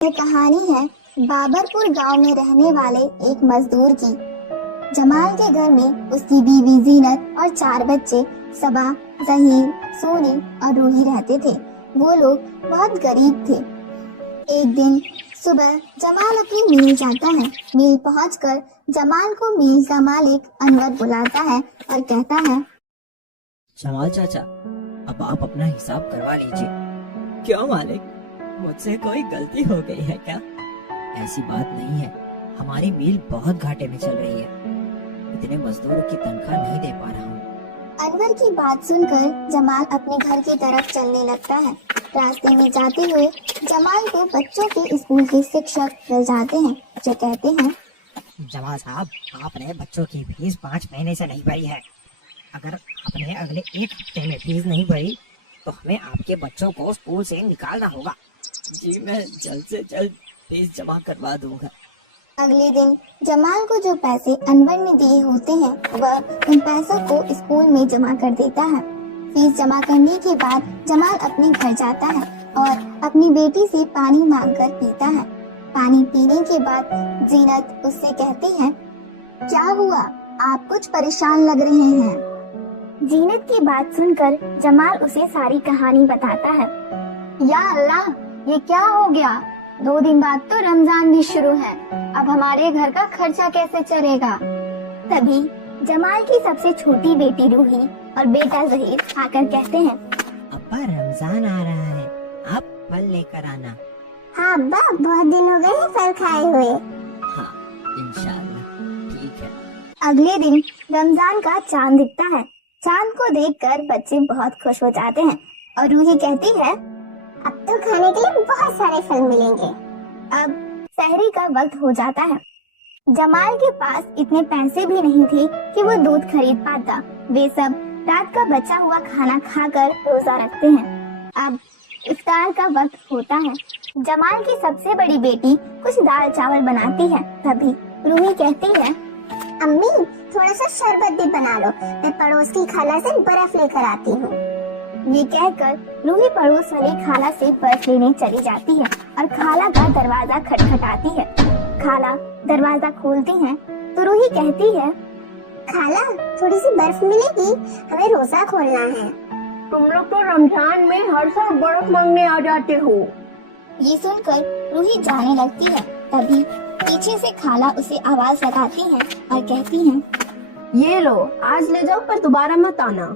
یہ کہانی ہے بابرپور گاؤں میں رہنے والے ایک مزدور کی۔ جمال کے گھر میں اس کی بیوی زینت اور 4 بچے صبا، ظہیر، سونی اور روحی رہتے تھے۔ وہ لوگ بہت غریب تھے۔ ایک دن صبح جمال اپنی میل جاتا ہے۔ میل پہنچ کر جمال کو میل کا مالک انور بلاتا ہے اور کہتا ہے، جمال چاچا، اب آپ اپنا حساب کروا لیجئے۔ کیوں مالک، مجھ سے کوئی غلطی ہو گئی ہے کیا؟ ایسی بات نہیں ہے، ہماری میل بہت گھاٹے میں چل رہی ہے، اتنے مزدوروں کی تنخواہ نہیں دے پا رہا ہوں۔ انور کی بات سن کر جمال اپنے گھر کی طرف چلنے لگتا ہے۔ راستے میں جاتے ہوئے جمال کو بچوں کے اسکول کے شکشک مل جاتے ہیں جو کہتے ہیں، جمال صاحب، آپ نے بچوں کی فیس 5 مہینے سے نہیں بھری ہے۔ اگر آپ نے اگلے 1 ہفتے میں فیس نہیں بھری تو ہمیں آپ کے بچوں کو اسکول سے نکالنا ہوگا۔ جی میں جلد سے جلد فیس جمع کروا دوں گا۔ اگلے دن جمال کو جو پیسے انور نے دیے ہوتے ہیں وہ ان پیسوں کو اسکول میں جمع کر دیتا ہے۔ فیس جمع کرنے کے بعد جمال اپنے گھر جاتا ہے اور اپنی بیٹی سے پانی مانگ کر پیتا ہے۔ پانی پینے کے بعد زینت اس سے کہتی ہے، کیا ہوا؟ آپ کچھ پریشان لگ رہے ہیں۔ زینت کی بات سن کر جمال اسے ساری کہانی بتاتا ہے۔ یا اللہ، یہ کیا ہو گیا؟ 2 دن بعد تو رمضان بھی شروع ہے، اب ہمارے گھر کا خرچہ کیسے چلے گا؟ تبھی جمال کی سب سے چھوٹی بیٹی روحی اور بیٹا ظہیر آ کر کہتے ہیں، ابا رمضان آ رہا ہے، آپ پھل لے کر آنا۔ ہاں ابا، بہت دن ہو گئے پھل کھائے ہوئے۔ ہاں انشاءاللہ، ٹھیک ہے۔ اگلے دن رمضان کا چاند دکھتا ہے۔ چاند کو دیکھ کر بچے بہت خوش ہو جاتے ہیں اور روحی کہتی ہے، اب تو کھانے کے لیے بہت سارے پھل ملیں گے۔ اب سحری کا وقت ہو جاتا ہے۔ جمال کے پاس اتنے پیسے بھی نہیں تھے کہ وہ دودھ خرید پاتا۔ وہ سب رات کا بچا ہوا کھانا کھا کر روزہ رکھتے ہیں۔ اب افطار کا وقت ہوتا ہے۔ جمال کی سب سے بڑی بیٹی کچھ دال چاول بناتی ہے۔ تبھی روحی کہتی ہے، امی تھوڑا سا شربت بھی بنا لو، میں پڑوس کی خالہ سے برف لے کر آتی ہوں۔ یہ کہہ کر روحی پڑوس والی خالہ سے برف لینے چلی جاتی ہے اور خالہ کا دروازہ کھٹکھٹاتی ہے۔ خالہ دروازہ کھولتی ہیں تو روحی کہتی ہے، خالہ تھوڑی سی برف ملے گی، ہمیں روزہ کھولنا ہے۔ تم لوگ تو رمضان میں ہر سال برف مانگنے آ جاتے ہو۔ یہ سن کر روحی جانے لگتی ہے۔ تبھی پیچھے سے خالہ اسے آواز لگاتی ہیں اور کہتی ہیں، یہ لو، آج لے جاؤ پر دوبارہ مت آنا۔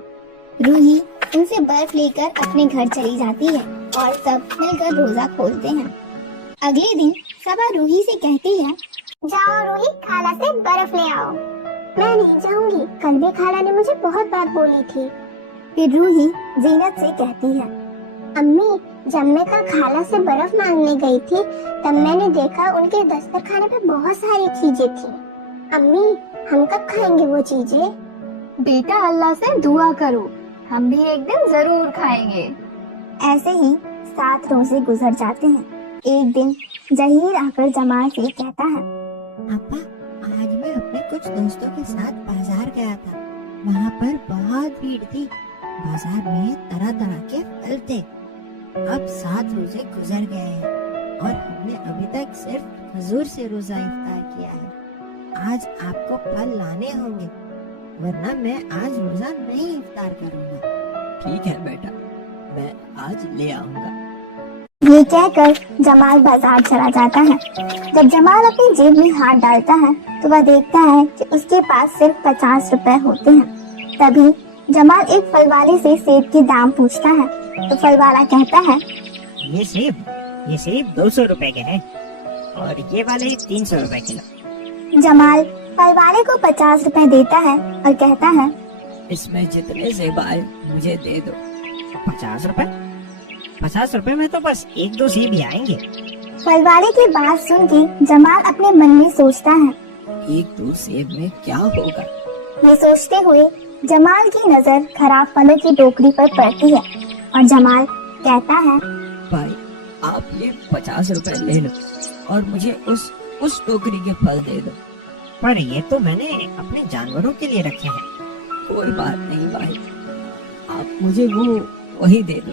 روحی ان سے برف لے کر اپنے گھر چلی جاتی ہے اور سب مل کر روزہ کھولتے ہیں۔ اگلے دن صبا روحی سے کہتی ہے، جاؤ روحی، خالہ سے برف لے آؤ۔ میں نہیں جاؤں گی، کل بھی خالہ نے مجھے بہت بات بولی تھی۔ پھر روحی زینت سے کہتی ہے، امی جب میں کل خالہ سے برف مانگنے گئی تھی تب میں نے دیکھا ان کے دسترخوانے پہ بہت ساری چیزیں تھی۔ امی ہم کب کھائیں گے وہ چیزیں؟ بیٹا اللہ سے دعا کرو، ہم بھی ایک دن ضرور کھائیں گے۔ ایسے ہی 7 روزے گزر جاتے ہیں۔ ایک دن ظہیر آ کر جمال سے کہتا ہے، ابا آج میں اپنے کچھ دوستوں کے ساتھ بازار گیا تھا، وہاں پر بہت بھیڑ تھی، بازار میں طرح طرح کے پھل تھے۔ اب 7 روزے گزر گئے ہیں اور ہم نے ابھی تک صرف کھجور سے روزہ افطار کیا ہے۔ آج آپ کو پھل لانے ہوں گے ورنہ میں آج روزہ نہیں افطار کروں گا۔ ٹھیک ہے بیٹا، میں آج لے آؤں گا۔ یہ کہہ کر جمال بازار چلا جاتا ہے۔ جب جمال اپنی جیب میں ہاتھ ڈالتا ہے تو وہ دیکھتا ہے کہ اس کے پاس صرف 50 روپے ہوتے ہیں۔ تبھی جمال ایک پھل والے سے سیب کے دام پوچھتا ہے تو پھل والا کہتا ہے، یہ سیب 200 روپے کے ہیں اور یہ والے 300 روپے کلو۔ جمال پھل والے کو 50 روپے دیتا ہے اور کہتا ہے، اس میں جتنے سیب آئے مجھے دے دو۔ 50 روپے؟ 50 روپے میں تو بس 1-2 سیب ہی آئیں گے۔ پھل والے کی بات سن کے جمال اپنے من میں سوچتا ہے۔ 1-2 سیب میں کیا ہوگا؟ یہ سوچتے ہوئے جمال کی نظر خراب پھلوں کی ٹوکری پر پڑتی ہے اور جمال کہتا ہے، بھائی آپ یہ 50 روپے لے لو اور مجھے اس ٹوکری کے پھل دے دو، پر یہ تو میں نے اپنے جانوروں کے لیے رکھے ہیں۔ کوئی بات نہیں بھائی، آپ مجھے وہی دے دو۔